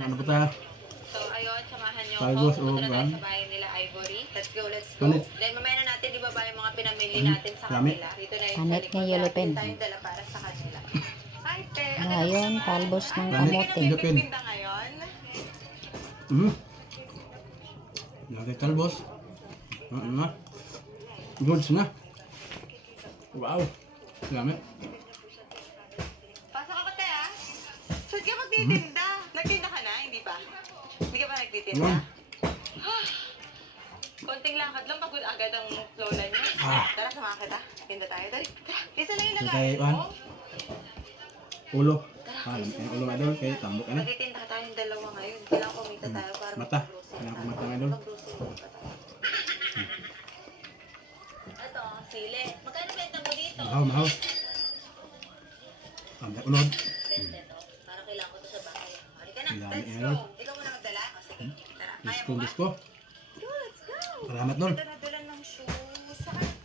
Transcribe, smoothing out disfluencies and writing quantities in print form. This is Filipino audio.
Ano ba tayo? So, ayun, samahan niyo Talbos ako. o Punta na tayo gan? sa bahay nila Ivory. Let's go, let's go. Ganit. Then, mamaya na natin ibaba yung mga pinamili Hmm, natin sa dami. kanila. Dito na yun Ganit sa nga likod. yellow pen. Dito tayong dala para sa kanila. Hi, te. Ngayon, talbos ng Ganit. kamote. Yellow pen. Pinda ngayon. Lagi talbos. Ano na? Goods na. Wow. Dami. Pasok ako, te, ah. Saan ka magtitinda? Nagtinda ka na? Hindi pa? Hindi ka pa nagtitinda? Yan. Konting lakad lang, pagod agad ang lola niyo. Tara, samahan kita. Tinda tayo. Tara, isa lang yung Tinda lagay tayo, mo. Ulo. Yung ulo idol. Kaya tambok ka na. Magtitinda tayong dalawa ngayon. Kailangan kumita tayo para Mata. mag-grocery Kailangan tayo. kumata, idol. Mag-grocery pa tayo. Ito, sili. Magkano benta mo dito? Mahaw, mahaw. Tambok ulod. 20 to. Para kailangan ko to sa bahay. Halika na, Kailangan, let's idol. go. Ikaw muna magdala? O sige, tara. Kaya Disco, mo ba? disco. Go, let's go. Salamat, Dol. Ito na